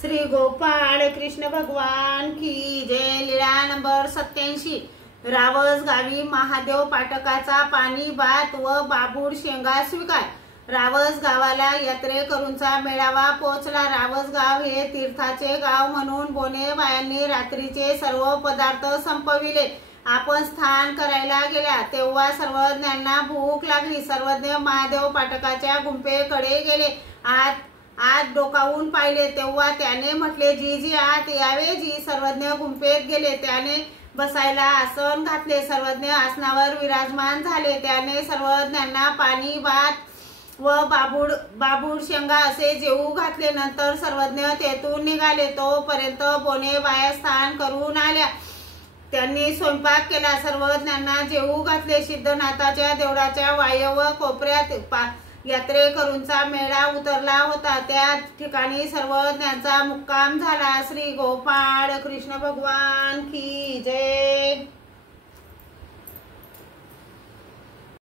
श्री गोपाळ कृष्ण भगवान की जय। लीला नंबर 87। रावस गावी महादेव पाटकाचा पाणी भात व बाबूड शेंगा स्वीकार। रावस गावाला यात्रेकरूंचा मेळावा पोहोचला। रावस गाव हे तीर्थाचे गाव म्हणून बोने बायांनी रात्रीचे सर्व पदार्थ संपविले। आपण स्नान करायला गेल्या तेव्हा सर्वज्ञांना भूक लागली। सर्वज्ञ महादेव पाटकाच्या गुंफेकडे गेले। आत डोकावून पाहिले तेव्हा त्याने म्हटले, जी आत यावे जी। सर्वज्ञ गुंफेत गेले। त्याने बसायला आसन घातले। सर्वज्ञ आसनावर विराजमान झाले। त्याने सर्वज्ञांना पाणी भात व बाबूड शेंगा असे जेवू घातले। नंतर सर्वज्ञ तेथून निघाले। तोपर्यंत बोने बाया स्नान करून आल्या। त्यांनी स्वयंपाक केला। सर्वज्ञांना जेवू घातले। सिद्धनाथाच्या देवळाच्या वायव्य कोपऱ्यात यात्रेकरूंचा मेळा उतरला होता। त्या ठिकाणी सर्वज्ञांचा मुक्काम झाला। श्री गोपाळ कृष्ण भगवान की जय।